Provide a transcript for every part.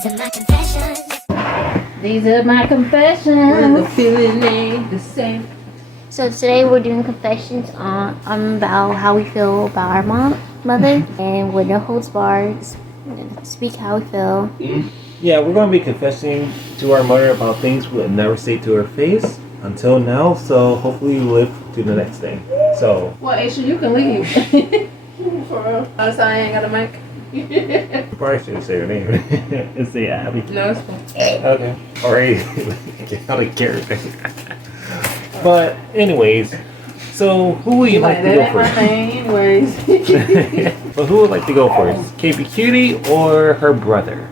These are my confessions. These are my confessions. The feeling ain't the same. So today we're doing confessions on about how we feel about our mother, and with no holds barred, we're gonna speak how we feel. Yeah, we're gonna be confessing to our mother about things we would never say to her face until now. So hopefully we live to the next day. So. Well, Aisha, you can leave. For real. Notice I ain't got a mic. You probably should say her name and say Abby. No, it's fine. Okay. Alright. Get out of character. But anyways, so who would you like to go first? Anyways. But who would like to go first? Kpcutie or her brother?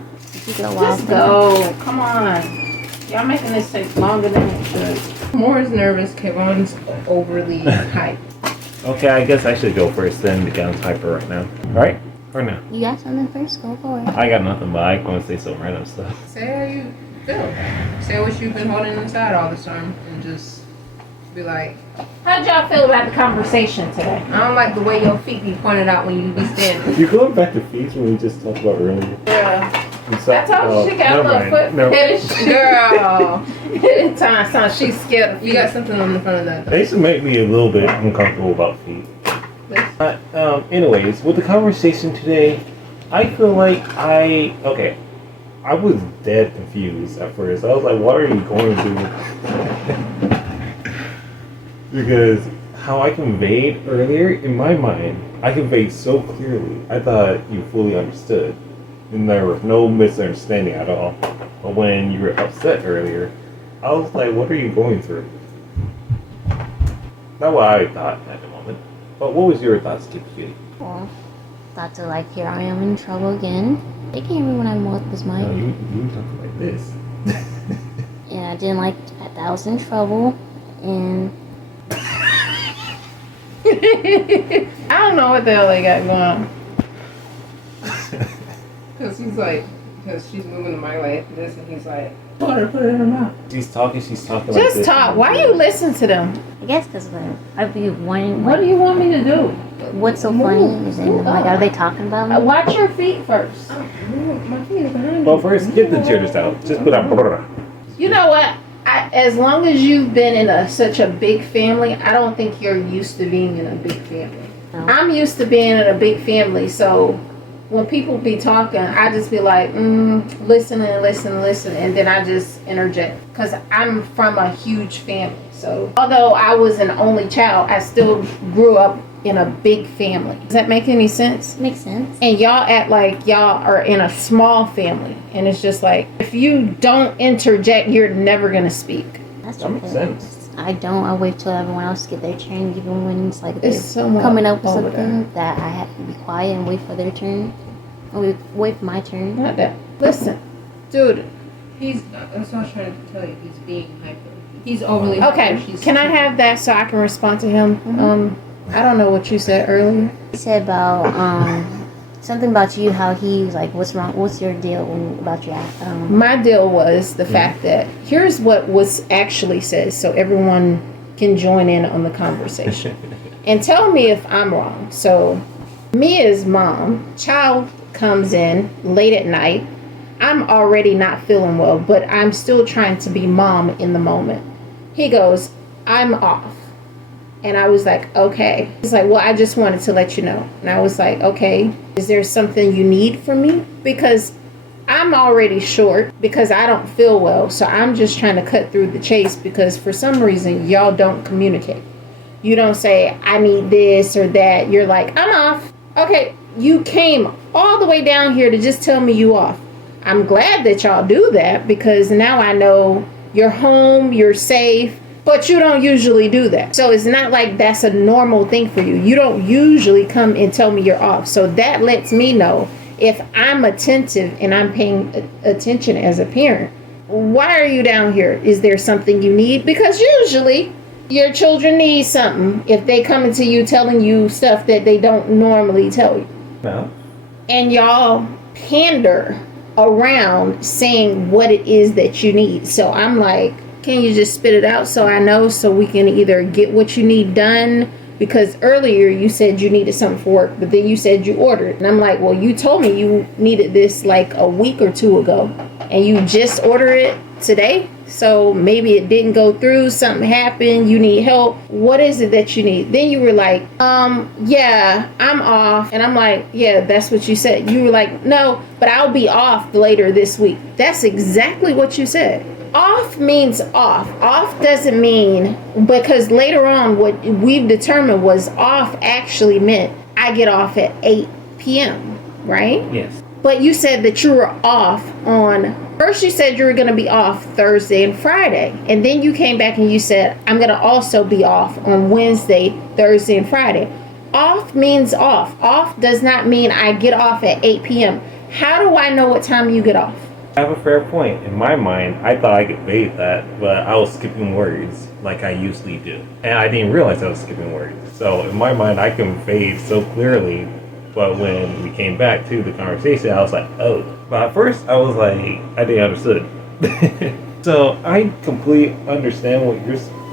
Let's go. Come on. Y'all making this take longer than it should. Moore's nervous. Kevon's overly hyped. Okay, I guess I should go first then because I'm hyper right now. Alright? Or no? You got something first? Go for it. I got nothing, but I want to say some random stuff. Say how you feel. Say what you've been holding inside all this time and just be like, how'd y'all feel about the conversation today? I don't like the way your feet be pointed out when you be standing. You're going back to feet when we just talked about earlier. Yeah. I told you she got a little foot fetish. Girl. Time, she's scared. You got something on the front of that. They used to make me a little bit uncomfortable about feet. Anyways, with the conversation today, I feel like I was dead confused at first. I was like, what are you going to do? Because how I conveyed earlier, in my mind, I conveyed so clearly. I thought you fully understood. And there was no misunderstanding at all. But when you were upset earlier, I was like, what are you going through? Not what I thought at the moment. But what was your thoughts, Kpcutie? Well, thoughts are like, here I am in trouble again. They can't hear me when I'm with this mic. No, you were talking like this. And I didn't like that I was in trouble, and I don't know what the hell they got going on. Because she's moving the mic like this, and he's like, put it in her mouth. She's talking like this. Just talk. Why you listen to them? I guess because I'd be wondering, What do you want me to do? what's so funny? And like, are they talking about me? Watch your feet first. My feet are behind you. Well, first, get the jitters out. Just put out. You know what? As long as you've been in such a big family, I don't think you're used to being in a big family. No. I'm used to being in a big family, so when people be talking, I just be like, listen, and then I just interject. Because I'm from a huge family. So although I was an only child, I still grew up in a big family. Does that make any sense? Makes sense. And y'all act like y'all are in a small family. And it's just like, if you don't interject, you're never going to speak. That's That makes sense. I don't. I wait till everyone else get their turn, even when it's like they're someone coming up with over something that I have to be quiet and wait for their turn. Or wait for my turn. Not that. Listen, dude. That's what I'm trying to tell you. He's being hyper. He's overly hyper. Okay, can I have that so I can respond to him? Mm-hmm. I don't know what you said earlier. He said about something about you, how he was like, what's wrong? What's your deal about your My deal was the fact that here's what was actually said, so everyone can join in on the conversation and tell me if I'm wrong. So, me as mom, child comes in late at night. I'm already not feeling well, but I'm still trying to be mom in the moment. He goes, I'm off. And I was like, okay. He's like, well, I just wanted to let you know. And I was like, okay, is there something you need from me? Because I'm already short because I don't feel well. So I'm just trying to cut through the chase because for some reason, y'all don't communicate. You don't say, I need this or that. You're like, I'm off. Okay, you came all the way down here to just tell me you off. I'm glad that y'all do that because now I know you're home, you're safe. But you don't usually do that. So it's not like that's a normal thing for you. You don't usually come and tell me you're off. So that lets me know if I'm attentive and I'm paying attention as a parent. Why are you down here? Is there something you need? Because usually your children need something if they come into you telling you stuff that they don't normally tell you. No. And y'all pander around saying what it is that you need. So I'm like, can you just spit it out so I know so we can either get what you need done because earlier you said you needed something for work, but then you said you ordered. And I'm like, well, you told me you needed this like a week or two ago, and you just ordered it today. So maybe it didn't go through, something happened, you need help. What is it that you need? Then you were like, yeah, I'm off. And I'm like, yeah, that's what you said. You were like, no, but I'll be off later this week. That's exactly what you said. Off means off. Off doesn't mean, because later on what we've determined was off actually meant I get off at 8 p.m., right? Yes. But you said that you were off on, first you said you were going to be off Thursday and Friday. And then you came back and you said, I'm going to also be off on Wednesday, Thursday, and Friday. Off means off. Off does not mean I get off at 8 p.m. How do I know what time you get off? I have a fair point. In my mind, I thought I could evade that, but I was skipping words like I usually do. And I didn't realize I was skipping words. So in my mind, I can evade so clearly. But when we came back to the conversation, I was like, oh. But at first, I was like, I didn't understand. So I completely understand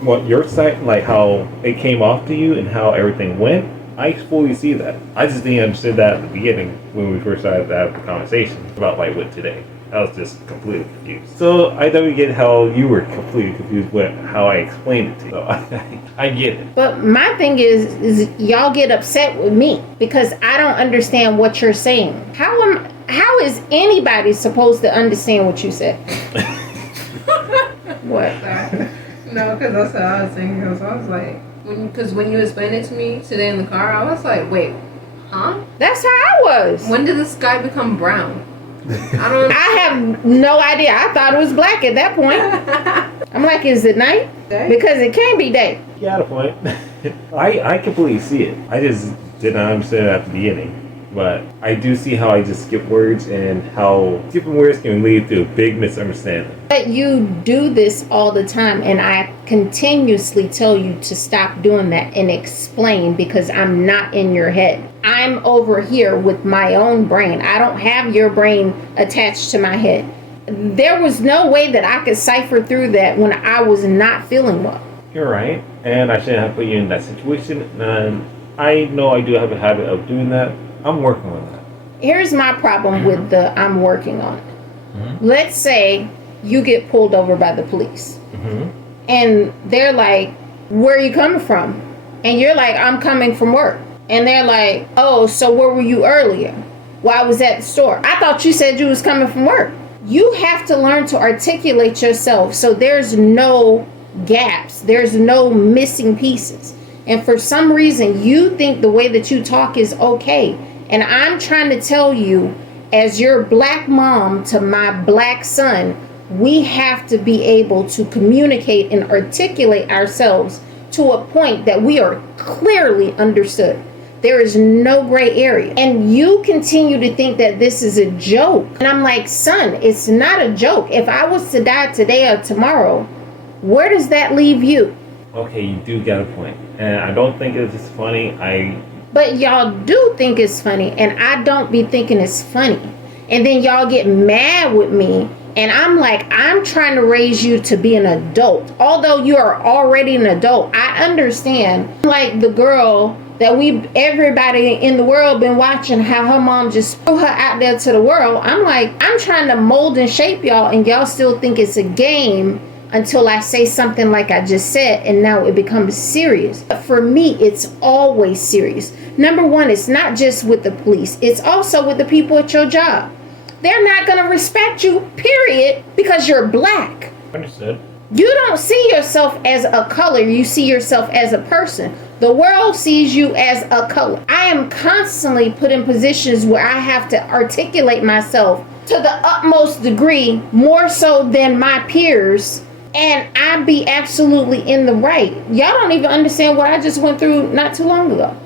what your side, like how it came off to you and how everything went. I fully see that. I just didn't understand that at the beginning when we first started to have the conversation about like what today. I was just completely confused. So I don't get how you were completely confused with how I explained it to you. So I get it. But my thing is y'all get upset with me because I don't understand what you're saying. How is anybody supposed to understand what you said? What? No, because that's what I was thinking. Because I was like, when you explained it to me today in the car, I was like, wait, huh? That's how I was. When did the sky become brown? I have no idea. I thought it was black at that point. I'm like, is it night? Day? Because it can be day. You got a point. I completely see it. I just did not understand it at the beginning. But I do see how I just skip words and how skipping words can lead to a big misunderstanding. But you do this all the time, and I continuously tell you to stop doing that and explain because I'm not in your head. I'm over here with my own brain. I don't have your brain attached to my head. There was no way that I could cipher through that when I was not feeling well. You're right, and I shouldn't have put you in that situation. And I know I do have a habit of doing that. I'm working on that. Here's my problem with the I'm working on it. Let's say you get pulled over by the police. And they're like, where are you coming from? And you're like, I'm coming from work. And they're like, oh, so where were you earlier? Well, I was at the store. I thought you said you was coming from work. You have to learn to articulate yourself so there's no gaps. There's no missing pieces. And for some reason, you think the way that you talk is okay. And I'm trying to tell you, as your black mom to my black son, we have to be able to communicate and articulate ourselves to a point that we are clearly understood. There is no gray area. And you continue to think that this is a joke. And I'm like, son, it's not a joke. If I was to die today or tomorrow, where does that leave you? Okay, you do get a point. And I don't think it's just funny. But y'all do think it's funny, and I don't be thinking it's funny. And then y'all get mad with me, and I'm like, I'm trying to raise you to be an adult. Although you are already an adult, I understand. Like the girl that everybody in the world been watching, how her mom just threw her out there to the world. I'm like, I'm trying to mold and shape y'all, and y'all still think it's a game until I say something like I just said, and now it becomes serious. But for me, it's always serious. Number one, it's not just with the police. It's also with the people at your job. They're not going to respect you, period, because you're black. Understood. You don't see yourself as a color. You see yourself as a person. The world sees you as a color. I am constantly put in positions where I have to articulate myself to the utmost degree, more so than my peers. And I'd be absolutely in the right. Y'all don't even understand what I just went through not too long ago.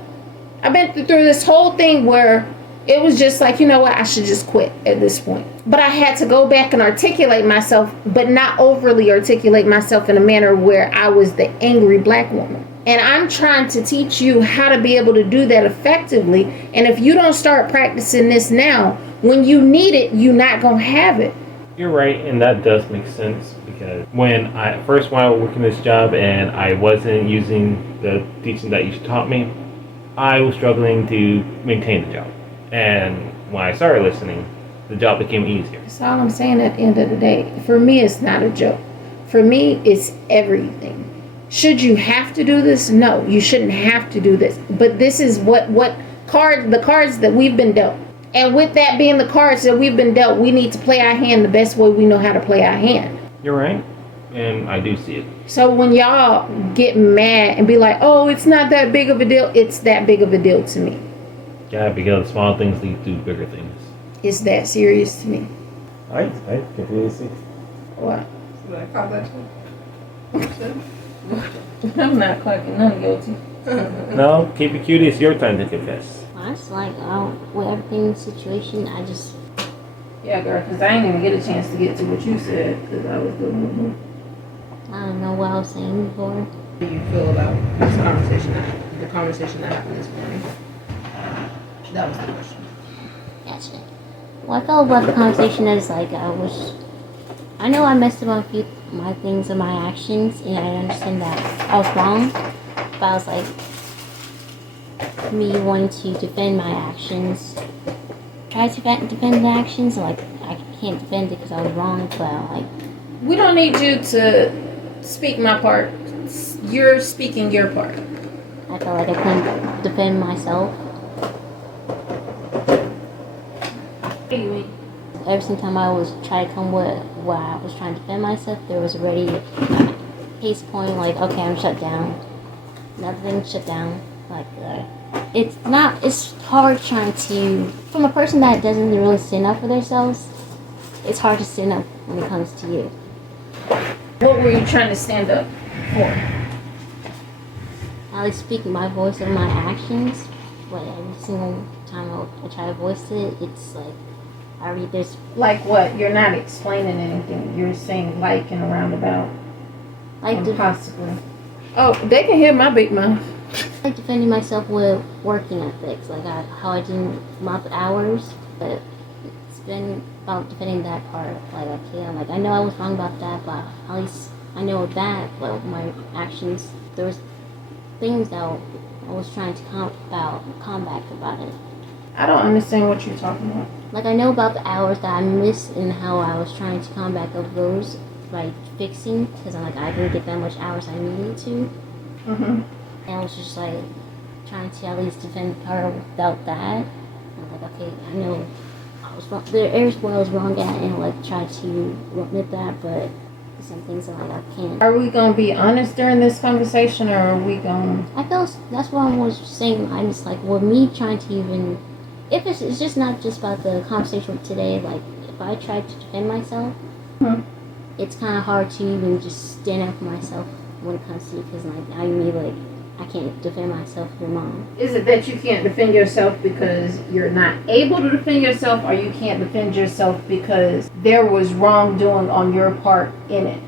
I've been through this whole thing where it was just like, you know what, I should just quit at this point. But I had to go back and articulate myself, but not overly articulate myself in a manner where I was the angry black woman. And I'm trying to teach you how to be able to do that effectively. And if you don't start practicing this now, when you need it, you're not going to have it. You're right, and that does make sense because when I first went out working this job and I wasn't using the teaching that you taught me, I was struggling to maintain the job. And when I started listening, the job became easier. That's all I'm saying at the end of the day. For me, it's not a joke. For me, it's everything. Should you have to do this? No, you shouldn't have to do this. But this is the cards that we've been dealt. And with that being the cards that we've been dealt, we need to play our hand the best way we know how to play our hand. You're right, and I do see it. So when y'all get mad and be like, oh, it's not that big of a deal, it's that big of a deal to me. Yeah, because small things lead to bigger things. It's that serious to me. I completely see. What? Did I call that too? I'm not clacking none guilty. No, Kpcutie, it's your time to confess. I just like, with everything situation, I just, Yeah, girl, because I ain't even get a chance to get to what you said because I was doing I don't know what I was saying before. How do you feel about this conversation, the conversation that happened this morning? That was the question. Gotcha. Well, I felt about the conversation as like, I know I messed up on a few my things and my actions, and I understand that I was wrong, but I was like, me wanting to defend my actions, try to defend the actions, like, I can't defend it because I was wrong, but like, We don't need you to speak my part. You're speaking your part. I felt like I couldn't defend myself. Every single time I was trying to come with what I was trying to defend myself, there was already a case point, like, okay, I'm shut down. Nothing shut down. Like, it's hard trying to, from a person that doesn't really stand up for themselves, it's hard to stand up when it comes to you. What were you trying to stand up for? I like speaking my voice and my actions, but every single time I try to voice it, it's like, I read this. Like what? You're not explaining anything. You're saying like in a roundabout. Like possibly. Oh, they can hear my big mouth. Like defending myself with working ethics, like how I didn't mop hours, but it's been about defending that part. Like, okay, I'm like, I know I was wrong about that, but at least I know that, but my actions, there was things that I was trying to combat about it. I don't understand what you're talking about. Like, I know about the hours that I missed and how I was trying to combat of those by fixing, because I'm like, I didn't get that much hours I needed to. Mm-hmm. And I was just like trying to at least defend her without that. I'm like, okay, I know I was wrong. There are areas where I was wrong at, and like try to admit that, but some things I'm like, I can't. Are we gonna be honest during this conversation, or are we gonna? I feel that's what I was saying. I'm just like, with me trying to even, if it's just not just about the conversation today. Like, if I try to defend myself, it's kind of hard to even just stand up for myself when it comes to you, because like now you mean like, I can't defend myself for your mom. Is it that you can't defend yourself because you're not able to defend yourself, or you can't defend yourself because there was wrongdoing on your part in it?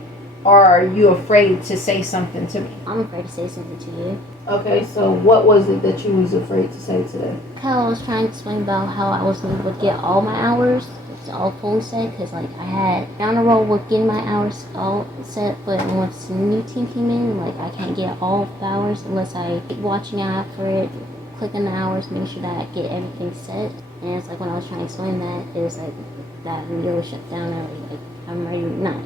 Or are you afraid to say something to me? I'm afraid to say something to you. Okay, so what was it that you was afraid to say today? How I was trying to explain about how I wasn't able to get all my hours. It's all fully set, because like I had down the road with getting my hours all set, but once the new team came in, like I can't get all the hours unless I keep watching out for it, click on the hours, make sure that I get everything set. And it's like when I was trying to explain that, it was like that really shut down already. Like, I'm already not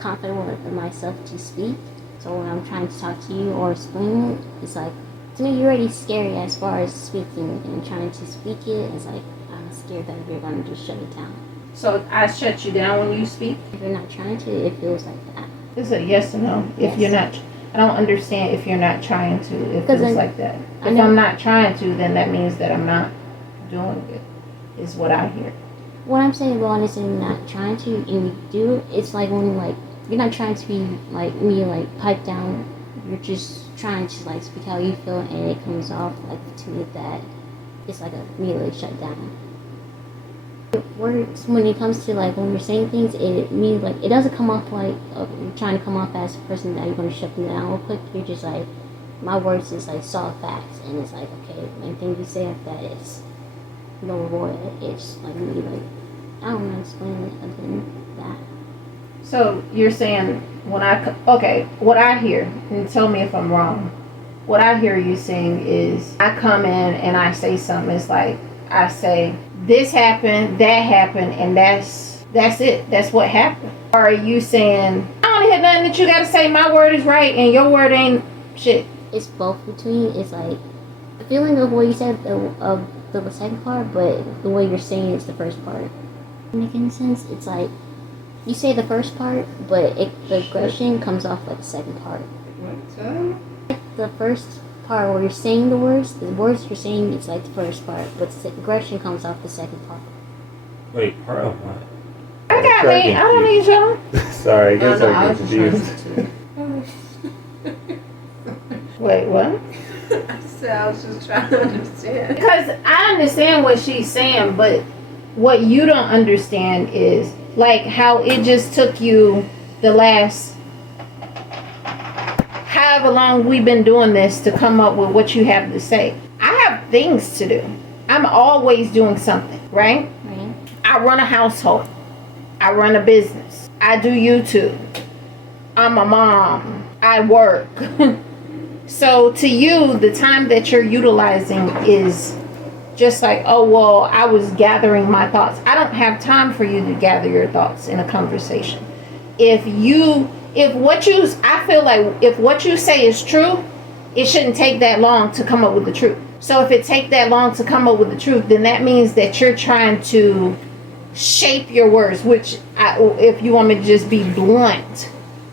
confident with myself to speak. So when I'm trying to talk to you or explain it, it's like, to me, you're already scary as far as speaking and trying to speak it. It's like, I'm scared that you're going to just shut it down. So I shut you down when you speak? If you're not trying to, it feels like that. It's a yes or no. Yes. If you're not, I don't understand if you're not trying to. It feels like that. If I know. I'm not trying to, then that means that I'm not doing it, is what I hear. What I'm saying, well, is you're not trying to and you do it, it's like when like, you're not trying to be like me, like pipe down. You're just trying to like speak how you feel, and it comes off like to me that it's like immediately shut down. Words, when it comes to like when you're saying things, it means like it doesn't come off like you're trying to come off as a person that you're going to shut them down real quick. You're just like, my words is like solid facts, and it's like, okay, anything you say like that is no reward. It's like me, like, I don't know explain it other than that. So you're saying what I hear, and tell me if I'm wrong. What I hear you saying is I come in and I say something. It's like I say this happened, that happened, and that's it. That's what happened. Or are you saying I don't hear nothing that you got to say? My word is right and your word ain't shit. It's both between. It's like the feeling of what you said of the second part, but the way you're saying it's the first part. Making sense? It's like you say the first part, but the aggression comes off like the second part. What? The first part where you're saying the words you're saying, it's like the first part, but the aggression comes off the second part. Wait, part of what? I got me. I don't need y'all. Sorry, I guess I I was get just confused. Wait, what? I said I was just trying to understand. Because I understand what she's saying, but what you don't understand is like how it just took you the last however long we've been doing this to come up with what you have to say. I have things to do. I'm always doing something, right? Right. I run a household. I run a business. I do YouTube. I'm a mom. I work. So to you, the time that you're utilizing is just like, oh, well, I was gathering my thoughts. I don't have time for you to gather your thoughts in a conversation. I feel like if what you say is true, it shouldn't take that long to come up with the truth. So if it take that long to come up with the truth, then that means that you're trying to shape your words, which if you want me to just be blunt,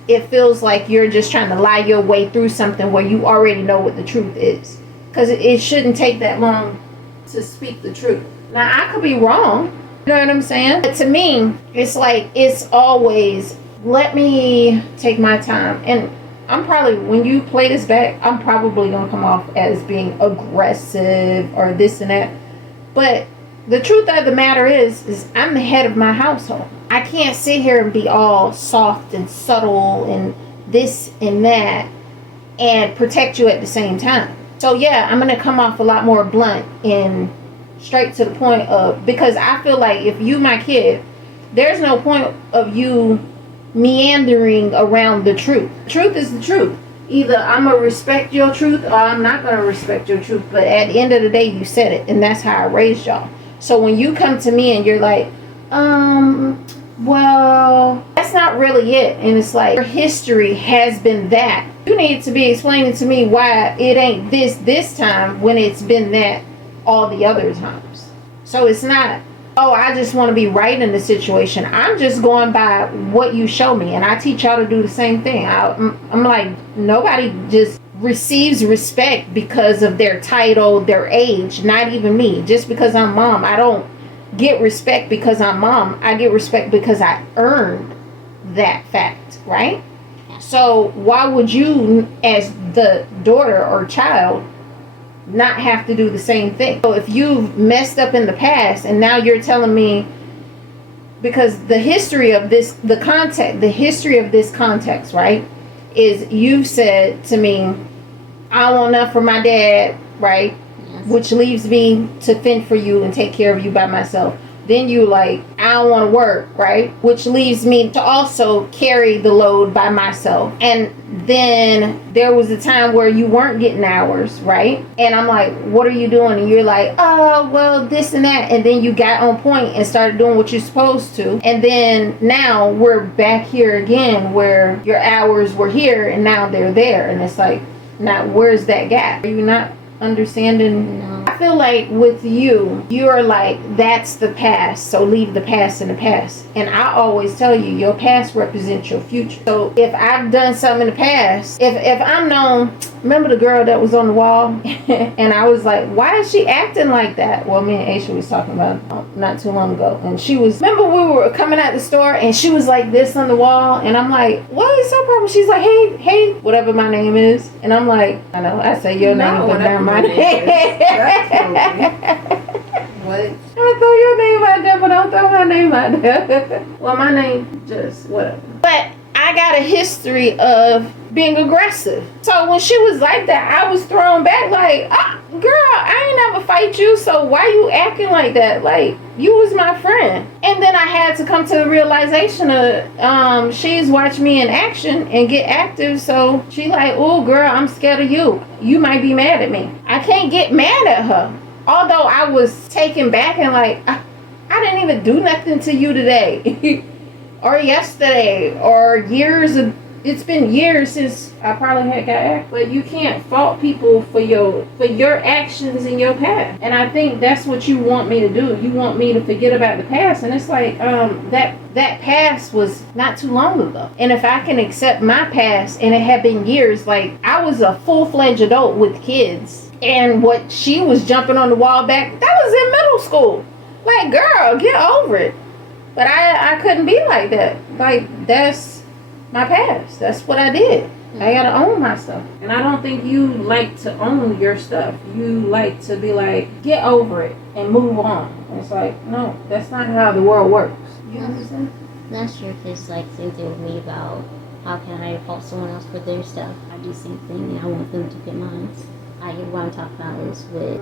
it feels like you're just trying to lie your way through something where you already know what the truth is. Because it shouldn't take that long to speak the truth. Now, I could be wrong. You know what I'm saying? But to me, it's like, it's always, let me take my time. And I'm probably, when you play this back, I'm probably going to come off as being aggressive or this and that. But the truth of the matter is I'm the head of my household. I can't sit here and be all soft and subtle and this and that and protect you at the same time. So yeah, I'm going to come off a lot more blunt and straight to the point of, because I feel like if you my kid, there's no point of you meandering around the truth. Truth is the truth. Either I'm going to respect your truth or I'm not going to respect your truth. But at the end of the day, you said it, and that's how I raised y'all. So when you come to me and you're like, well, that's not really it. And it's like, your history has been that. You need to be explaining to me why it ain't this time when it's been that all the other times. So it's not, oh, I just want to be right in the situation. I'm just going by what you show me. And I teach y'all to do the same thing. I'm like, nobody just receives respect because of their title, their age, not even me. Just because I'm mom, I don't get respect because I'm mom. I get respect because I earned that fact, right? So why would you, as the daughter or child, not have to do the same thing? So if you've messed up in the past and now you're telling me, because the history of this, the history of this context, right, is you've said to me, I don't want enough for my dad, right? Yes. Which leaves me to fend for you and take care of you by myself. Then you like, I don't want to work, right? Which leaves me to also carry the load by myself. And then there was a time where you weren't getting hours, right? And I'm like, what are you doing? And you're like, oh, well, this and that. And then you got on point and started doing what you're supposed to. And then now we're back here again where your hours were here and now they're there. And it's like, now where's that gap? Are you not understanding? No. I feel like with you're like, that's the past, so leave the past in the past. And I always tell you, your past represents your future. So if I've done something in the past, if I'm known, remember the girl that was on the wall and I was like, why is she acting like that? Well, me and Aisha was talking about not too long ago, and she was, remember we were coming out the store and she was like this on the wall, and I'm like, what is her problem? She's like, hey, whatever my name is. And I'm like, I know, I say your name, but not my name. What? I throw your name out there, but don't throw her name out there. Well, my name, just whatever. But I got a history of being aggressive. So when she was like that, I was thrown back like, girl, I ain't never fight you, so why you acting like that? Like, you was my friend. And then I had to come to the realization of she's watched me in action and get active, so she like, oh girl, I'm scared of you. You might be mad at me. I can't get mad at her. Although I was taken back and like, I didn't even do nothing to you today. Or yesterday, or it's been years since I probably had got act. But you can't fault people for your actions in your past. And I think that's what you want me to do. You want me to forget about the past, and it's like that past was not too long ago. And if I can accept my past, and it had been years, like I was a full-fledged adult with kids, and what she was jumping on the wall back, that was in middle school. Like, girl, get over it. But I couldn't be like that. Like, that's my past. That's what I did. I gotta own my stuff. And I don't think you like to own your stuff. You like to be like, get over it and move on. And it's like, no, that's not how the world works. You understand? That's true, because like same thing with me about how can I fault someone else for their stuff. I do the same thing and I want them to get mine. What I'm talking about is with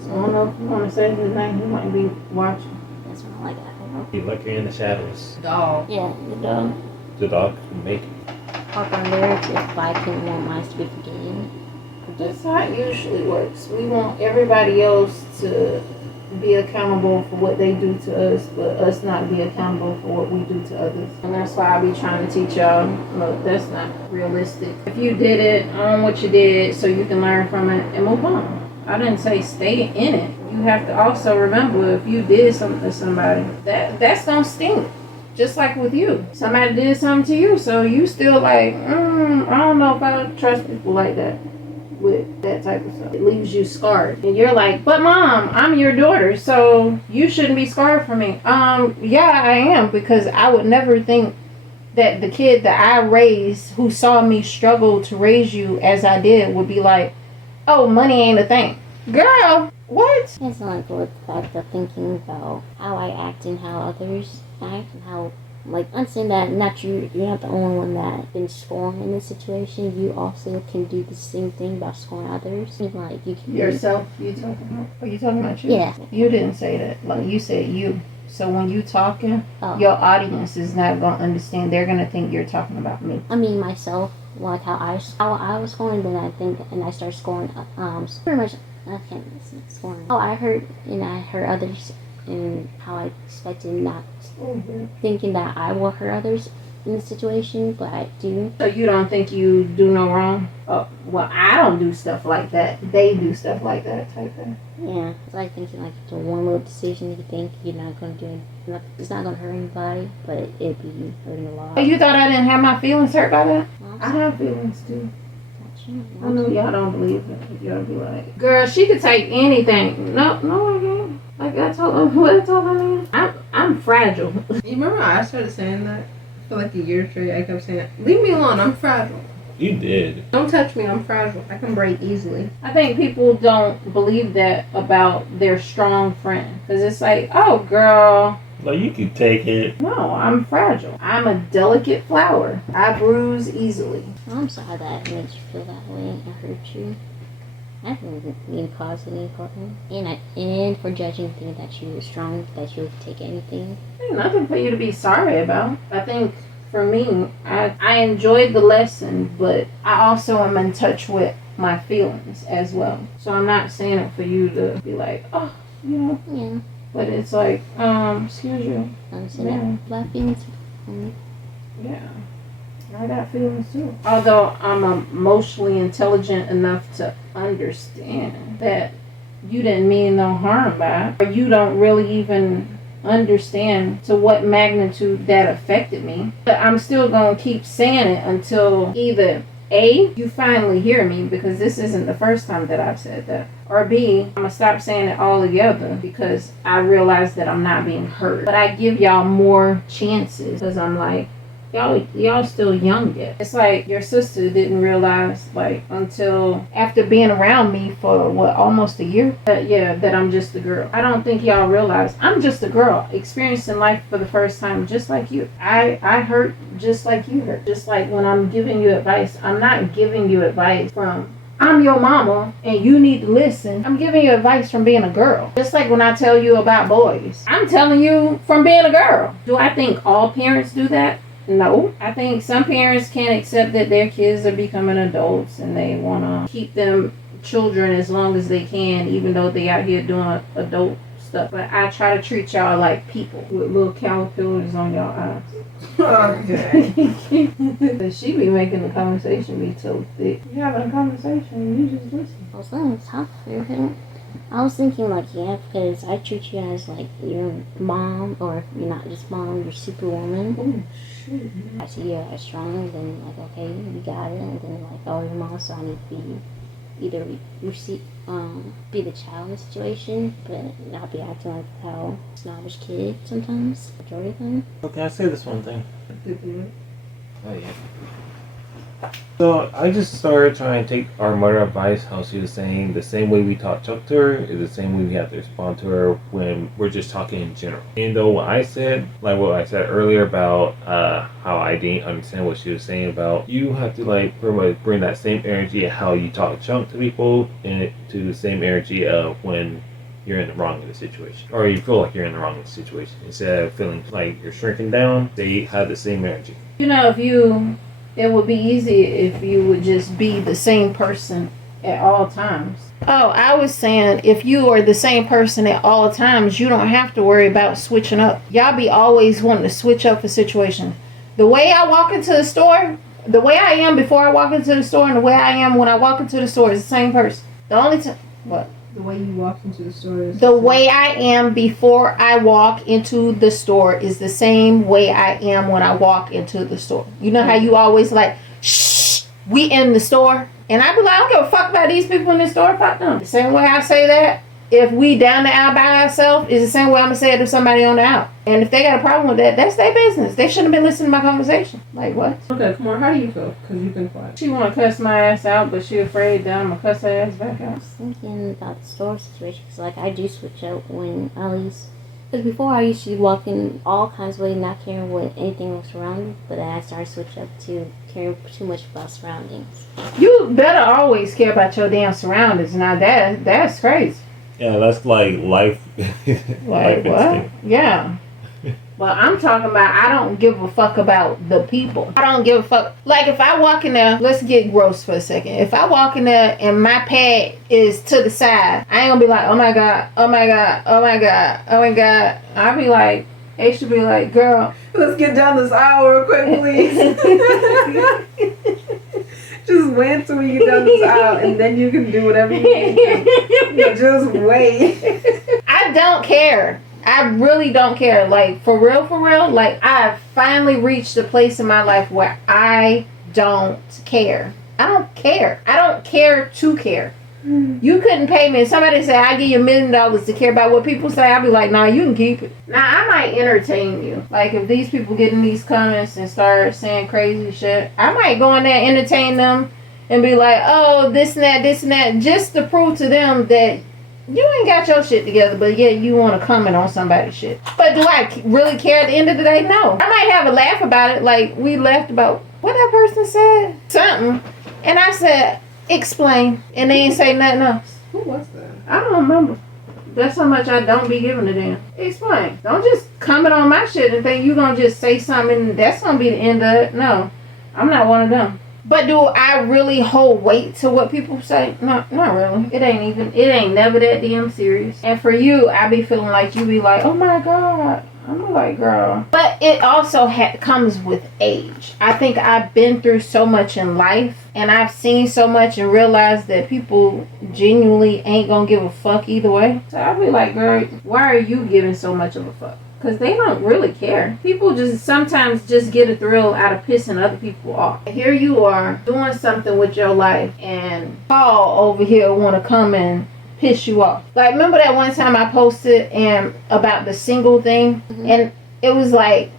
I don't know if you want to say his name. He might be watching. That's what I like. Be lurking in the shadows. Dog. Yeah, the dog. The dog can make it. Talk on there if I can want mine to be forgiven. That's how it usually works. We want everybody else to be accountable for what they do to us, but us not be accountable for what we do to others. And that's why I be trying to teach y'all, look, that's not realistic. If you did it, own what you did so you can learn from it and move on. I didn't say stay in it. You have to also remember, if you did something to somebody, that's gonna stink. Just like with you. Somebody did something to you, so you still like, I don't know if I trust people like that with that type of stuff. It leaves you scarred. And you're like, but mom, I'm your daughter, so you shouldn't be scarred for me. Yeah, I am, because I would never think that the kid that I raised, who saw me struggle to raise you as I did, would be like, oh, money ain't a thing. Girl, what? It's like with the fact of thinking about how I act and how others act, and how, like, understand that you're not the only one that's been scorned in this situation. You also can do the same thing about scorning others. Like, you can Yourself, you talking about? Are you talking about you? Yeah. You didn't say that. Like, you said you. So when you talking, Oh. your audience is not going to understand. They're going to think you're talking about me. I mean, myself, like how I was scoring, then I think, and I started scoring, pretty much, I can't say scoring. Oh, I hurt others, and how I expected not thinking that I will hurt others in the situation, but I do. So you don't think you do no wrong? Oh, well, I don't do stuff like that. They do stuff like that type thing. Yeah, it's like thinking like it's a one little decision you think you're not going to do. It's not going to hurt anybody, but it'd be hurting a lot. Oh, you thought I didn't have my feelings hurt by that? Well, I have feelings too. sure. I know y'all don't believe it. Y'all be like, girl, she could take anything. No, I can't. Like I told her, what I told her, man. I'm fragile. You remember I started saying that for like a year straight? I kept saying, leave me alone, I'm fragile. You did. Don't touch me, I'm fragile. I can break easily. I think people don't believe that about their strong friend. Because it's like, oh, girl. Like, you can take it. No, I'm fragile. I'm a delicate flower. I bruise easily. I'm sorry that made you feel that way and hurt you. I didn't mean to cause any problem. And for judging, thinking that you were strong, that you would take anything. There's nothing for you to be sorry about. I think for me, I enjoyed the lesson, but I also am in touch with my feelings as well. So I'm not saying it for you to be like, oh, you know. Yeah. But it's like, excuse you. I'm saying that black feelings. Yeah. I got feelings too. Although I'm emotionally intelligent enough to understand that you didn't mean no harm by it, or you don't really even understand to what magnitude that affected me. But I'm still going to keep saying it until either A, you finally hear me, because this isn't the first time that I've said that, or B, I'm going to stop saying it altogether because I realize that I'm not being heard. But I give y'all more chances because I'm like, y'all still young yet. It's like your sister didn't realize, like, until after being around me for what, almost a year, that I'm just a girl. I don't think y'all realize I'm just a girl experiencing life for the first time, just like you. I hurt just like you hurt. Just like when I'm giving you advice, I'm not giving you advice from I'm your mama and you need to listen. I'm giving you advice from being a girl. Just like when I tell you about boys, I'm telling you from being a girl. Do I think all parents do that? No. I think some parents can't accept that their kids are becoming adults and they want to keep them children as long as they can, even though they out here doing adult stuff. But I try to treat y'all like people with little caterpillars on your eyes. Okay. She be making the conversation be so thick. You having a conversation, you just listen. I was like, it's tough. I was thinking like, yeah, because I treat you as like your mom, or if you're not just mom, you're superwoman. Oh, shoot. I see you as strong, then like, okay, you got it, and then like, oh, your mom, so I need to be either be the child in the situation, but not be acting like how snobbish kid sometimes, majority of the time. So can I say this one thing? Oh yeah. So I just started trying to take our mother advice, how she was saying the same way we talk to her is the same way we have to respond to her when we're just talking in general. And though what I said earlier about how I didn't understand what she was saying about, you have to like pretty much bring that same energy of how you talk junk to people and to the same energy of when you're in the wrong in the situation, or you feel like you're in the wrong in the situation. Instead of feeling like you're shrinking down, they have the same energy. You know, it would be easy if you would just be the same person at all times. Oh, I was saying, if you are the same person at all times, you don't have to worry about switching up. Y'all be always wanting to switch up for situations. The way I walk into the store, the way I am before I walk into the store, and the way I am when I walk into the store is the same person. The only time, what? The way you walk into the store is the way I am before I walk into the store is the same way I am when I walk into the store. You know how you always like, shh, we in the store? And I be like, I don't give a fuck about these people in the store. Fuck them. The same way I say that, if we down the aisle by ourselves, is the same way I'm going to say it to somebody on the aisle. And if they got a problem with that, that's their business. They shouldn't have been listening to my conversation. Like, what? Okay, come on. How do you feel? Because you've been quiet. She want to cuss my ass out, but she afraid that I'm going to cuss her ass back out. I was thinking about the store situation, because like I do switch up when at least, because before I used to walk in all kinds of ways, not caring what anything was around me, but then I started switching up to caring too much about surroundings. You better always care about your damn surroundings. Now that's crazy. Yeah, that's like life. Like what? Yeah. Well, I'm talking about I don't give a fuck about the people. I don't give a fuck. Like if I walk in there, let's get gross for a second. If I walk in there and my pad is to the side, I ain't gonna be like, oh my God, oh my God, oh my God, oh my God. I'll be like, they should be like, girl, let's get down this aisle real quick, please. Just wait until we get down this aisle and then you can do whatever you need to. Just wait. I don't care. I really don't care. Like, for real, like, I've finally reached a place in my life where I don't care. I don't care. I don't care to care. You couldn't pay me. If somebody said, I give you $1 million to care about what people say, I'd be like, nah, you can keep it. Now, I might entertain you. Like, if these people get in these comments and start saying crazy shit, I might go in there and entertain them and be like, oh, this and that, just to prove to them that you ain't got your shit together, but yet you want to comment on somebody's shit. But do I really care at the end of the day? No. I might have a laugh about it, like we laughed about what that person said. Something. And I said, explain. And they ain't say nothing else. Who was that? I don't remember. That's how much I don't be giving a damn. Explain. Don't just comment on my shit and think you going to just say something and that's going to be the end of it. No. I'm not one of them. But do I really hold weight to what people say? No, not really. It ain't never that damn serious. And for you, I be feeling like you be like, oh my God. I'm like, girl. But it also comes with age. I think I've been through so much in life and I've seen so much and realized that people genuinely ain't gonna give a fuck either way. So I'll be like, girl, why are you giving so much of a fuck? Because they don't really care. People just sometimes just get a thrill out of pissing other people off. Here you are doing something with your life and Paul over here want to come and piss you off. Like, remember that one time I posted about the single thing? Mm-hmm. And it was like,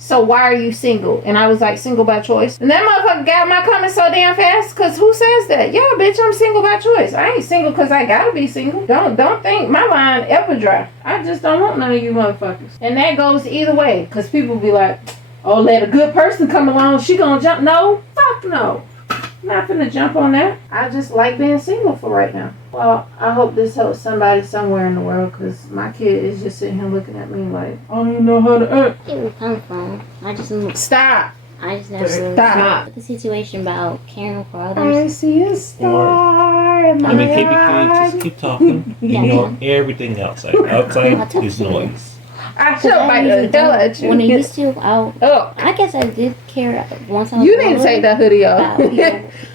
So why are you single? And I was like, single by choice. And that motherfucker got my comment so damn fast. Cause who says that? Yeah, bitch, I'm single by choice. I ain't single cause I gotta be single. Don't think my line ever dry. I just don't want none of you motherfuckers. And that goes either way. Cause people be like, oh, let a good person come along. She gonna jump. No, fuck no. I'm not finna jump on that. I just like being single for right now. Well, I hope this helps somebody somewhere in the world, because my kid is just sitting here looking at me like, I don't even know how to act. Where it come from? Stop. I just never Stop. the situation about caring for I others. see a star in my eye. Just keep talking. Ignore everything outside. Outside is noise. I should bite the hell at you. When I used to, I guess I did care once I was You need to take that hoodie off.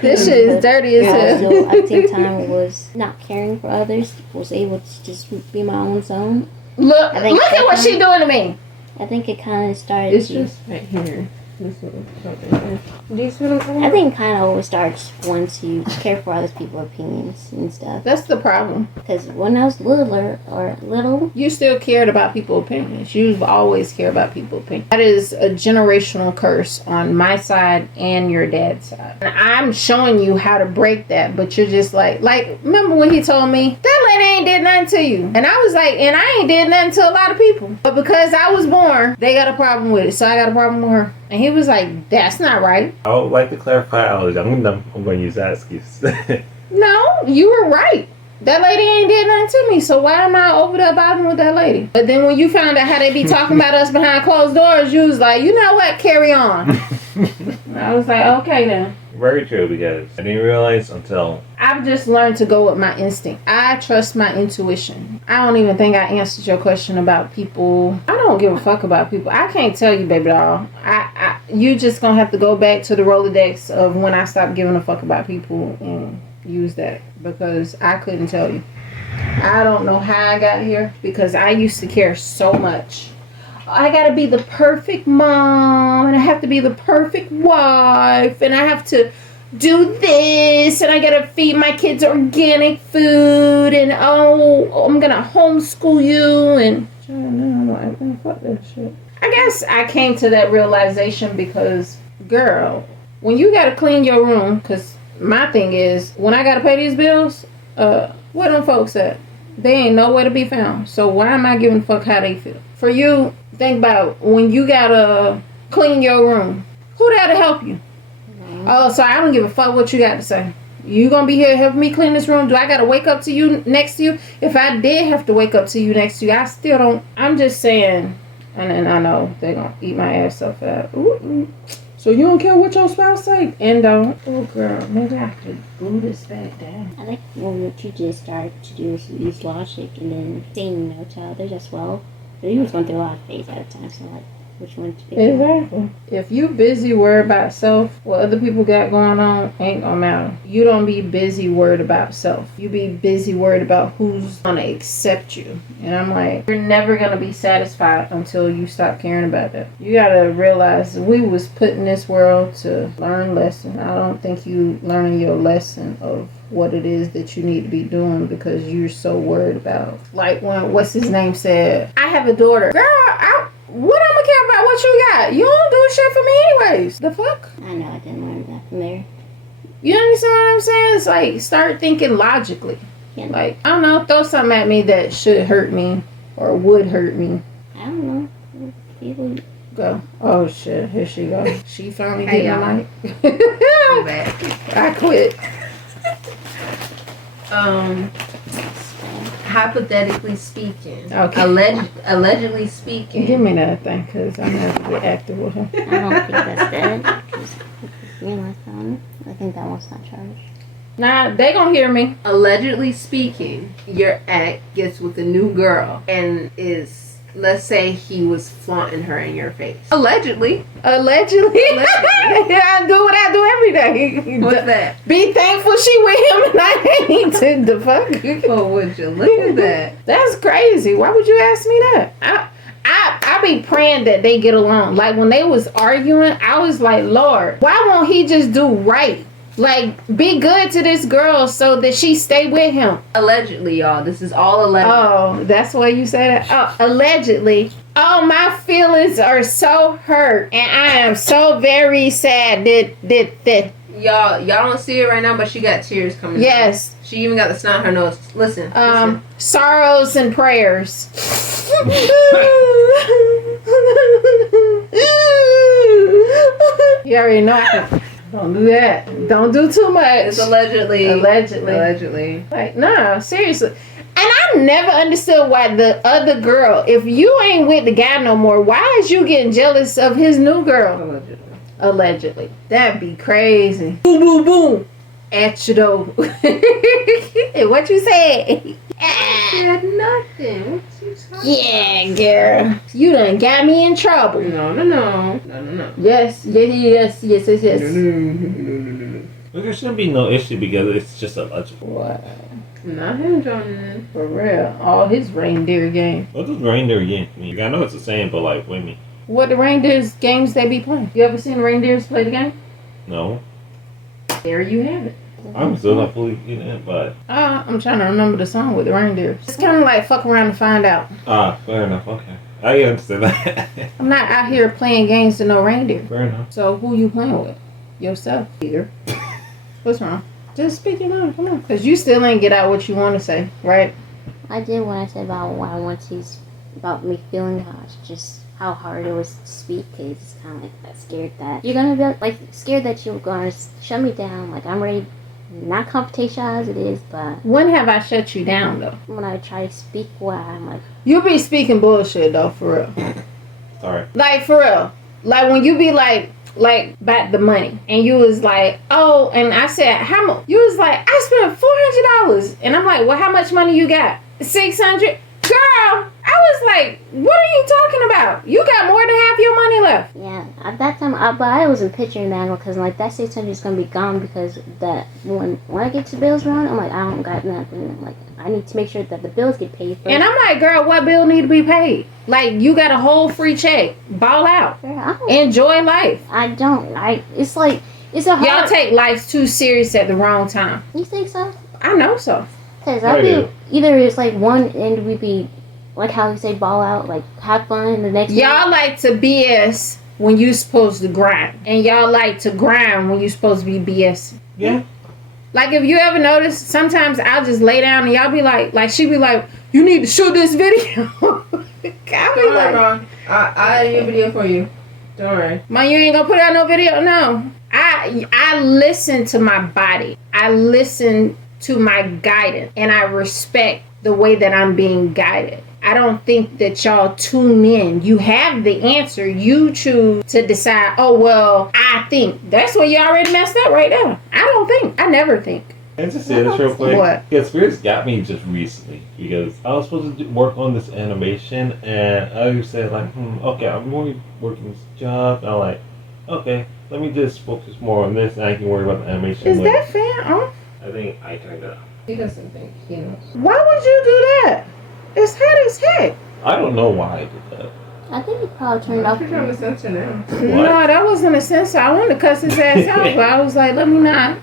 This shit is dirty as hell. Also, at the same time, was not caring for others. Was able to just be my own zone. Look at what she doing to me. I think it kind of started. It's just right here. Do you see what I'm saying? I think kind of always starts once you care for other people's opinions and stuff. That's the problem. Because when I was little, You still cared about people's opinions. You've always cared about people's opinions. That is a generational curse on my side and your dad's side. And I'm showing you how to break that, but you're just like, remember when he told me, that lady ain't did nothing to you? And I was like, and I ain't did nothing to a lot of people. But because I was born, they got a problem with it. So I got a problem with her. And he was like, that's not right. I would like to clarify, I was young and dumb. I'm going to use that excuse. No, you were right. That lady ain't did nothing to me, so why am I over there bothering with that lady? But then when you found out how they be talking about us behind closed doors, you was like, you know what, carry on. I was like, okay then. Very true, because I didn't realize until... I've just learned to go with my instinct. I trust my intuition. I don't even think I answered your question about people. I don't give a fuck about people. I can't tell you, baby doll. You just gonna have to go back to the Rolodex of when I stopped giving a fuck about people and use that, because I couldn't tell you. I don't know how I got here, because I used to care so much. I gotta be the perfect mom, and I have to be the perfect wife, and I have to do this, and I gotta feed my kids organic food, and I'm gonna homeschool you, and fuck that shit. I guess I came to that realization because, girl, when you gotta clean your room, because my thing is, when I gotta pay these bills, where them folks at? They ain't nowhere to be found. So why am I giving a fuck how they feel? For you, think about when you gotta clean your room. Who there to help you? Oh, so I don't give a fuck what you got to say. You gonna be here helping me clean this room? Do I gotta wake up to you next to you? If I did have to wake up to you next to you, I still don't. I'm just saying, and I know they're gonna eat my ass up for that. Ooh. So you don't care what your spouse say? And don't. Oh, girl, maybe I have to glue this back down. I like what you just started to do is use logic and then saying no to others as well. So you was going through a lot of phase at a time, so like, which one to pick? Exactly. If you busy worried about self, what other people got going on ain't gonna matter. You don't be busy worried about self. You be busy worried about who's gonna accept you. And I'm like, you're never gonna be satisfied until you stop caring about that. You gotta realize we was put in this world to learn lessons. I don't think you learning your lesson of what it is that you need to be doing because you're so worried about. Like when, what's his name said, I have a daughter. Girl, what I'm gonna care about what you got? You don't do shit for me anyways. The fuck? I know, I didn't learn that from there. You understand what I'm saying? It's like, start thinking logically. Yeah. Like, I don't know, throw something at me that should hurt me or would hurt me. I don't know. People... Go. Oh shit, here she go. She finally Hey, getting the mic. I'm back. I quit. Hypothetically speaking, Okay. allegedly speaking. Give me that thing, because I'm going to have to get active with her. I don't think that's dead. Because realize that I think that one's not charged. Nah, they gonna hear me. Allegedly speaking, your ex gets with a new girl and is, let's say he was flaunting her in your face. Allegedly. Allegedly. I do what I do every day. What's that? Be thankful she with him and I ain't. The fuck? Oh, would you look at that? That's crazy. Why would you ask me that? I be praying that they get along. Like when they was arguing, I was like, Lord, why won't he just do right Like, be good to this girl so that she stay with him. Allegedly, y'all. This is all alleged. Oh, that's why you said it? Oh, allegedly. Oh, my feelings are so hurt. And I am so very sad that. Y'all don't see it right now, but she got tears coming. Yes. She even got the snot in her nose. Listen. Sorrows and prayers. You already know I can. Don't do that. Don't do too much. It's allegedly. Allegedly. Like, nah, seriously. And I never understood why the other girl, if you ain't with the guy no more, why is you getting jealous of his new girl? Allegedly. That'd be crazy. Boom, boom, boom. At you though. What you say? I said nothing. What you talking Yeah, girl. You done got me in trouble. No. Yes. Look, there shouldn't be no issue because it's just a legend. What? Not him joining in. For real. All his reindeer game. What does reindeer game mean? I know it's the same, but like, with me. What the reindeers games they be playing? You ever seen reindeers play the game? No. There you have it. I'm still not fully getting it, but. I'm trying to remember the song with the reindeers. It's kind of like fuck around to find out. Fair enough, okay. I understand that. I'm not out here playing games to no reindeer. Fair enough. So who you playing with? Yourself, Peter. What's wrong? Just speak your mind, come on. Because you still ain't get out what you want to say, right? I did when I said about what I want to, about me feeling just how hard it was to speak, because it's kind of like scared that you're gonna be like scared that you're gonna shut me down. Like I'm ready, not confrontation as it is, but When have I shut you down, though? when I try to speak, what I'm like, You be speaking bullshit, though, for real. Sorry. Like, for real. Like, when you be like about the money, and you was like, oh, and I said, how much? You was like, I spent $400. And I'm like, well, how much money you got? 600. Girl, I was like, what are you talking about? You got more than half your money left. yeah. At that time, but I wasn't picturing that because like that 600 is gonna be gone because that when I get to bills run, I'm like I don't got nothing. I'm like I need to make sure that the bills get paid first. And I'm like, girl, what bill need to be paid? Like, you got a whole free check. Ball out. Girl, I don't. Enjoy life. I don't. It's like it's a hard. Y'all take life too serious at the wrong time. You think so? I know so. Because I I do. feel either it's like one end we be like how you say ball out, like have fun, and the next Y'all one, like to BS when you supposed to grind. And y'all like to grind when you supposed to be BS. Yeah. Like, if you ever notice, sometimes I'll just lay down and y'all be like she be like, you need to shoot this video. I'll be Don't worry, like, bro. I do a video for you. Don't worry. man, you ain't gonna put out no video? No. I listen to my body. I listen to my guidance. And I respect the way that I'm being guided. I don't think that y'all tune in. You have the answer. You choose to decide, oh, well, I think. That's where you already messed up right there. I don't think. I never think. Can I just say this real quick? What? Yeah, Spirits got me just recently because I was supposed to work on this animation and I said like, okay, I'm going to be working this job. And I'm like, okay, let me just focus more on this and I can worry about the animation Is later. that fan off? I think I turned it off. He doesn't think he knows. Why would you do that? It's hot as heck. I don't know why I did that. I think you probably turned off. You're trying to censor now. No, that wasn't a censor. I wanted to cuss his ass out, but I was like, let me not.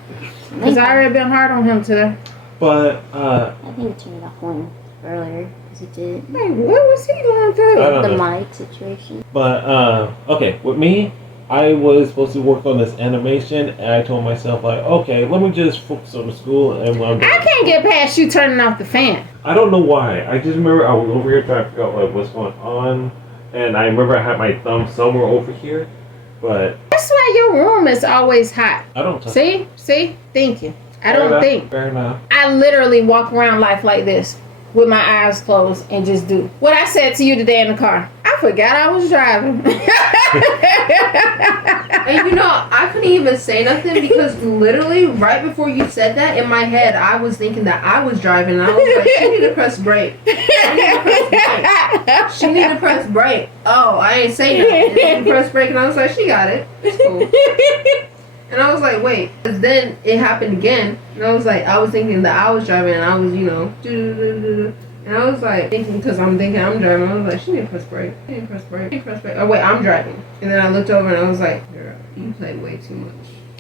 Because I already been hard on him today. But, I think you turned it off one earlier because it did Like, what was he going I through? don't the know. mic situation. But, okay, with me, I was supposed to work on this animation and I told myself like, okay, let me just focus on the school and when I'm done. I can't get past you turning off the fan. I don't know why. I just remember I was over here trying to figure out like what's going on, and I remember I had my thumb somewhere over here, but That's why your room is always hot. I don't. Touch See? Thank you. I Fair don't enough, think. Fair enough. I literally walk around life like this with my eyes closed and just do. What I said to you today in the car, I forgot I was driving. And you know, I couldn't even say nothing because literally right before you said that, in my head, I was thinking that I was driving. And I was like, she need to press brake. She need to press brake. Oh, I ain't say nothing. She need to press brake. And I was like, she got it. It's cool. And I was like, wait. Then it happened again. And I was like, I was thinking that I was driving and I was, you know, do. And I was like, thinking, because I'm thinking I'm driving. I was like, she need to press brake. She need to press brake. She need to press brake. Oh, wait, I'm driving. And then I looked over and I was like, girl, you play way too much.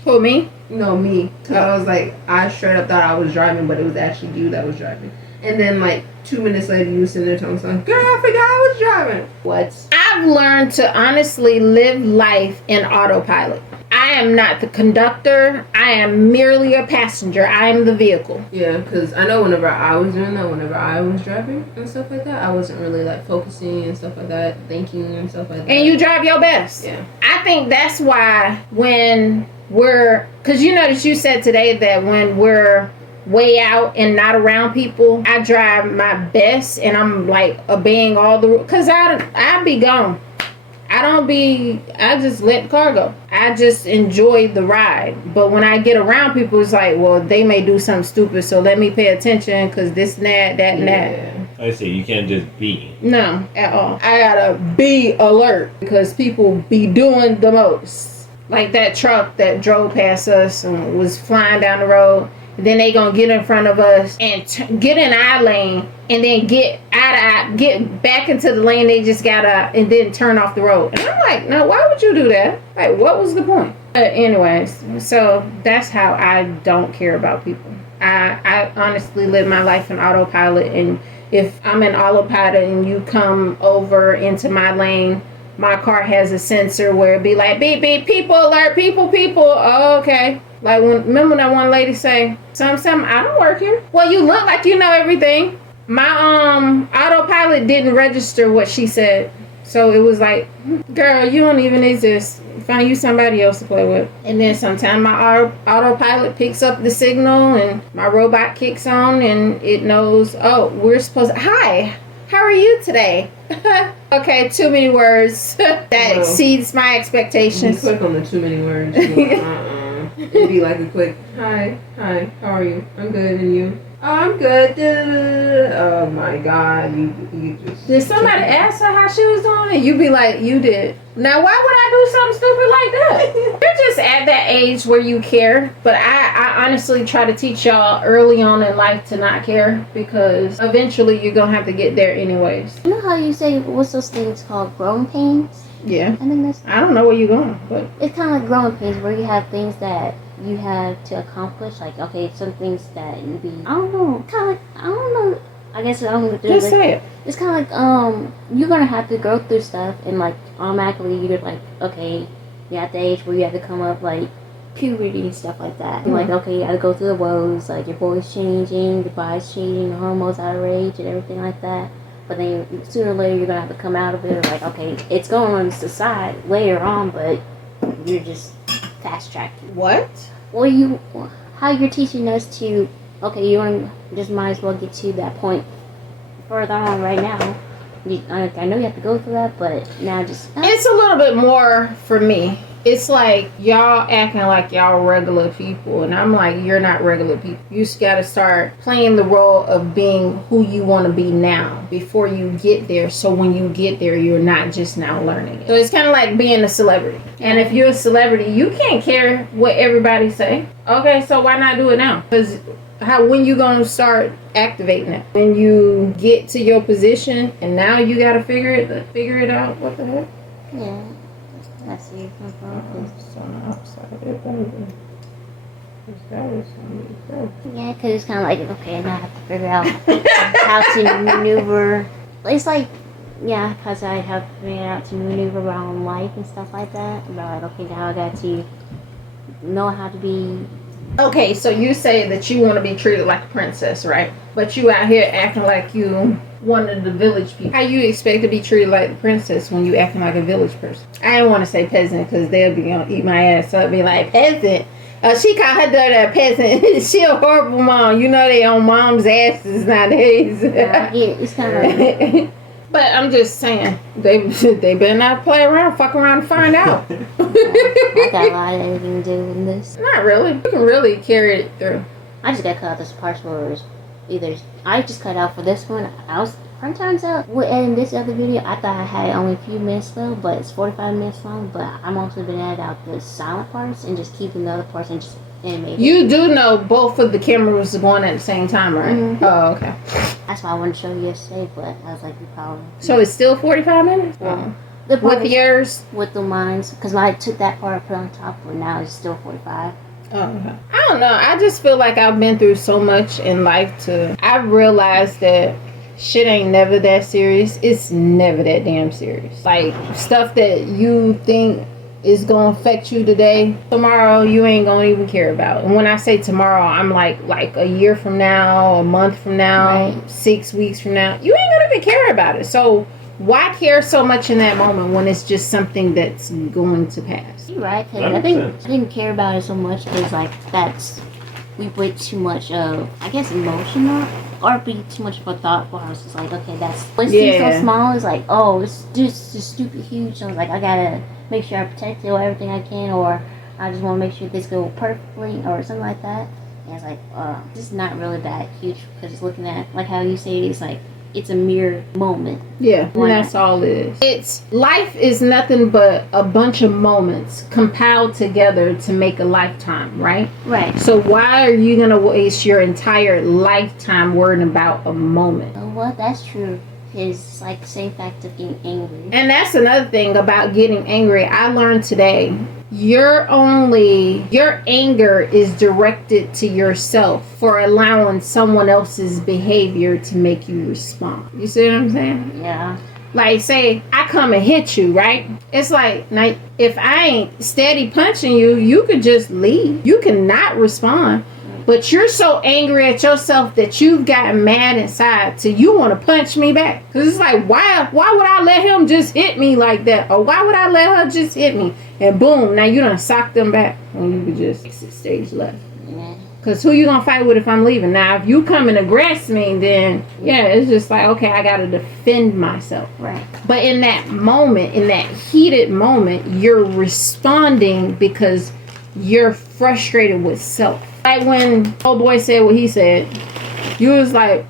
Who, me? No, me. I was like, I straight up thought I was driving, but it was actually you that was driving. And then like 2 minutes later, you were sitting there telling me, "Girl, I forgot I was driving." What? I've learned to honestly live life in autopilot. I am not the conductor. I am merely a passenger. I am the vehicle. Yeah, because I know whenever I was doing that, whenever I was driving and stuff like that, I wasn't really like focusing and stuff like that, thinking and stuff like that. And you drive your best. Yeah. I think that's why when because you notice you said today that when we're way out and not around people, I drive my best and I'm like obeying all the rules. Because I be gone. I just let the car go. I just enjoy the ride. But when I get around people, it's like, well, they may do something stupid, so let me pay attention because this and that, and that. I see. You can't just be. No, at all. I gotta be alert because people be doing the most. Like that truck that drove past us and was flying down the road. Then they gonna get in front of us and get in our lane and then get back into the lane they just got out and then turn off the road. And I'm like, no, why would you do that? Like, what was the point? Anyways, so that's how I don't care about people. I honestly live my life in autopilot, and if I'm in autopilot and you come over into my lane, my car has a sensor where it be like, beep, beep, people alert, people. Oh, okay. Like, remember that one lady say, something, I don't work here. Well, you look like you know everything. My autopilot didn't register what she said. So it was like, girl, you don't even exist. Find you somebody else to play with. And then sometimes my autopilot picks up the signal and my robot kicks on and it knows, oh, we're supposed to, hi, how are you today? Okay, too many words. That exceeds my expectations. You click on the too many words. It'd be like a quick, hi, how are you? I'm good, and you? Oh, I'm good. Oh my God, you just. Did somebody ask her how she was doing? And you be like, you did. Now, why would I do something stupid like that? You're just at that age where you care. But I honestly try to teach y'all early on in life to not care because eventually you're gonna have to get there anyways. You know how you say what's those things called growing pains? Yeah. I think that's. I don't know where you're going, but It's kind of like growing pains where you have things that you have to accomplish. Like, okay, some things that you be. I don't know. Kind of like, I don't know. I guess I don't know. just say it. It's kind of like you're gonna have to go through stuff and like automatically you're like, okay, you're at the age where you have to come up like puberty and stuff like that. Mm-hmm. Like, okay, you gotta go through the woes, like your body's changing, your body's changing, your hormones out of rage and everything like that. But then sooner or later you're gonna have to come out of it. Like, okay, it's going on the side later on, but you're just fast tracking. What? Well, how you're teaching us to, okay, you want to just might as well get to that point further on right now. I know you have to go through that, but now just. It's a little bit more for me. It's like y'all acting like y'all regular people, and I'm like, you're not regular people. You just gotta start playing the role of being who you want to be now before you get there. So when you get there, you're not just now learning it. So it's kind of like being a celebrity. And if you're a celebrity, you can't care what everybody say. Okay, so why not do it now? Because when you gonna start activating it? When you get to your position, and now you gotta figure it out. What the heck? Yeah. I see. It's on the outside of it, baby. Yeah, because it's kind of like, okay, now I have to figure out how to maneuver. It's like, yeah, because I have to figure out to maneuver around life and stuff like that. But like, okay, now I got to know how to be. Okay, so you say that you want to be treated like a princess, right? But you out here acting like you one of the village people. How you expect to be treated like a princess when you acting like a village person? I don't want to say peasant because they'll be gonna eat my ass up. Be like, peasant. She called her daughter a peasant. She a horrible mom. You know they on mom's asses nowadays. Yeah, it's kind of. But I'm just saying, they better not play around, fuck around and find out. I got a lot of anything to do with this. Not really. You can really carry it through. I just got cut out this parts where either I just cut out for this one. I was turns out in this other video I thought I had only a few minutes left, but it's 45 minutes long. But I'm also been adding out the silent parts and just keeping the other parts and just animating. You do know both of the cameras are going at the same time, right? Mm-hmm. Oh, okay. That's why I wanted to show you yesterday, but I was like, you probably. So it's still 45 minutes? Yeah. with yours? With the mines, because I took that part, put on top, but now it's still 45. Oh, okay. I don't know. I just feel like I've been through so much in life I've realized that shit ain't never that serious. It's never that damn serious. Like, stuff that you think is gonna affect you today, tomorrow you ain't gonna even care about. And when I say tomorrow, I'm like a year from now, a month from now, 6 weeks from now, you ain't gonna even care about it. So why care so much in that moment when it's just something that's going to pass? You're right, because I didn't care about it so much because, like, we put too much of, I guess, emotional or be too much of a thought for us. It's like, okay, when it seems so small, it's like, oh, it's just stupid huge. So I was like, I gotta make sure I protect it or everything I can, or I just want to make sure this goes perfectly or something like that. And it's like, this is not really that huge because it's looking at, like how you say, it's like, it's a mere moment. Yeah, and that's all it is. Life is nothing but a bunch of moments compiled together to make a lifetime, right? Right. So why are you going to waste your entire lifetime worrying about a moment? You know what? That's true. It's like the same fact of getting angry. And that's another thing about getting angry. I learned today, your anger is directed to yourself for allowing someone else's behavior to make you respond. You see what I'm saying? Yeah. Like, say I come and hit you, right? It's like, now, if I ain't steady punching you, you could just leave. You cannot respond. But you're so angry at yourself that you've gotten mad inside till you want to punch me back. Because it's like, why would I let him just hit me like that? Or why would I let her just hit me? And boom, now you done socked them back when you could just exit stage left. Because who you going to fight with if I'm leaving? Now, if you come and aggress me, then, yeah, it's just like, okay, I got to defend myself. Right. But in that moment, in that heated moment, you're responding because you're frustrated with self. Like when old boy said what he said, you was like,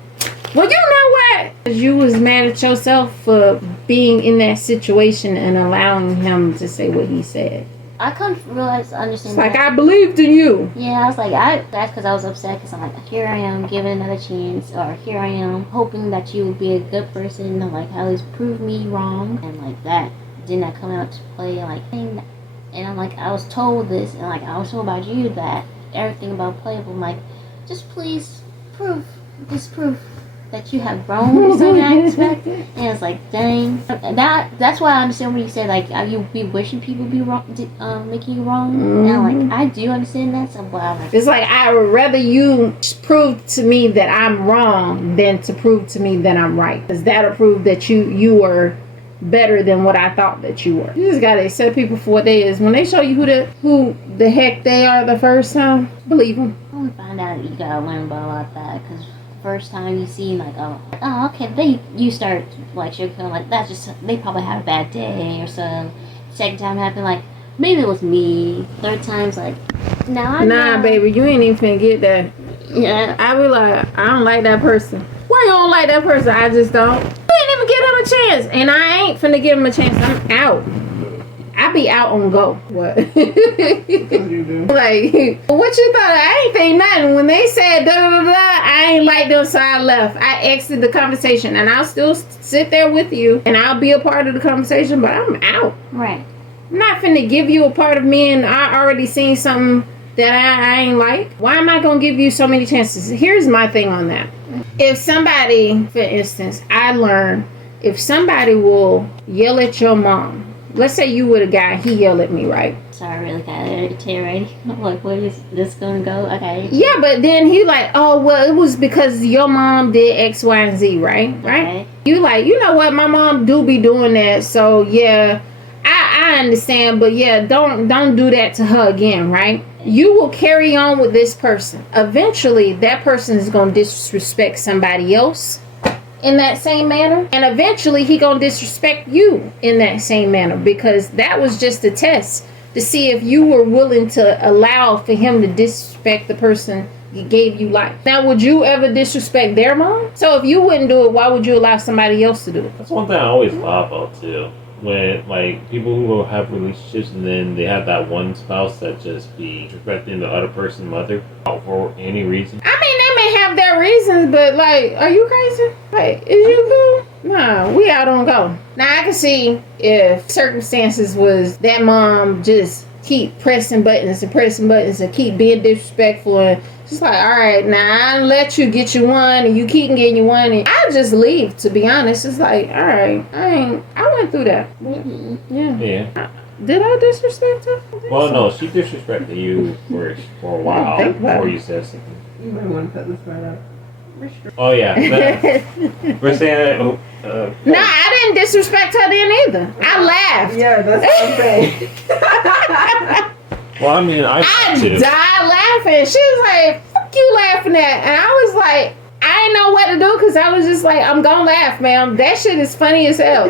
well, you know what? You was mad at yourself for being in that situation and allowing him to say what he said. I couldn't understand. It's like, I believed in you. Yeah, I was like, that's because I was upset because I'm like, here I am giving another chance, or here I am hoping that you would be a good person, and like, at least prove me wrong, and like that did not come out to play, and I'm like, I was told this, and like, I was told about you that everything about playable. I'm like, just please disprove that you have grown in some aspect. And it's like, dang, that's why I understand when you said like you be wishing people be wrong, making you wrong. And I'm like, I do understand that. So wow, it's like, I would rather you prove to me that I'm wrong than to prove to me that I'm right, because that'll prove that you were better than what I thought that you were. You just gotta accept people for what they is. When they show you who the heck they are the first time, believe them. I only find out you gotta learn about that, because first time you see like, oh okay, you start like sugarcoating like that's just, they probably had a bad day or something. Second time happened like maybe it was me. Third time's like, nah baby, you ain't even finna get that. Yeah, I be like, I don't like that person. Why you don't like that person? I just don't. You ain't even give him a chance, and I ain't finna give him a chance. I'm out. I be out on go. What? You do? Like, what you thought? I ain't think nothing. When they said da da da da, I ain't like them, so I left. I exited the conversation, and I'll still sit there with you, and I'll be a part of the conversation, but I'm out. right. I'm not finna give you a part of me, and I already seen something that I ain't like. Why am I gonna give you so many chances? Here's my thing on that. If somebody, for instance, I learned, if somebody will yell at your mom, let's say you were the guy, he yelled at me, right? So I really got irritated. Like, where is this gonna go? Okay. Yeah, but then he like, oh, well, it was because your mom did X, Y, and Z, right? Right? Okay. You like, you know what, my mom do be doing that, so yeah, I understand, but yeah, don't do that to her again, right? You will carry on with this person. Eventually, that person is going to disrespect somebody else in that same manner. And eventually, he going to disrespect you in that same manner, because that was just a test to see if you were willing to allow for him to disrespect the person he gave you life. Now, would you ever disrespect their mom? So if you wouldn't do it, why would you allow somebody else to do it? That's one thing I always laugh about too. When like people who will have relationships and then they have that one spouse that just be disrespecting the other person's mother for any reason. I mean, they may have their reasons, but like, are you crazy? Like, is you cool? No, we out on go. Now I can see if circumstances was that mom just keep pressing buttons and keep being disrespectful and just like, all right, now I let you get your one and you keep getting your one and I'll just leave, to be honest. It's like, all right, I went through that. Yeah. Yeah. Did I disrespect her? Well, no, she disrespected you for a while think about before it. you said something. You might want to cut this part out. Oh yeah, we're saying. No, I didn't disrespect her then either. I laughed. Yeah, that's what I'm saying. Well, I mean, I died laughing. She was like, "Fuck you laughing at?" And I was like, I didn't know what to do because I was just like, I'm gonna laugh, ma'am. That shit is funny as hell.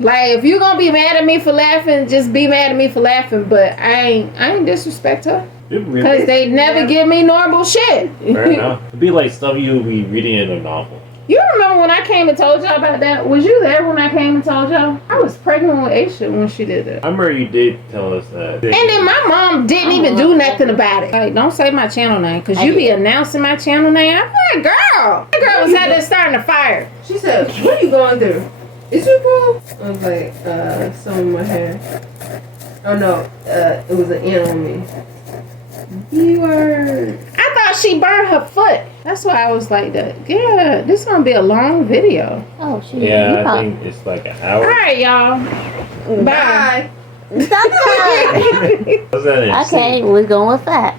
Like, if you're gonna be mad at me for laughing, just be mad at me for laughing. But I ain't disrespect her. Because they never give me normal shit. Fair enough. It'd be like stuff you would be reading in a novel. You remember when I came and told y'all about that? Was you there when I came and told y'all? I was pregnant with Aisha when she did that. I remember you did tell us that. And then my mom didn't even do nothing about it. Like, don't say my channel name, because you be announcing my channel name. I'm like, girl. That girl was out there starting a fire. She said, what are you going through? Is you cool? I was like, some in my hair. Oh no, it was an N on me. You were... I thought she burned her foot. That's why I was like that. Yeah, this gonna be a long video. Oh, shoot. Yeah, I think it's like an hour. All right, y'all. Bye. Bye. What's that? Okay, we're going with that.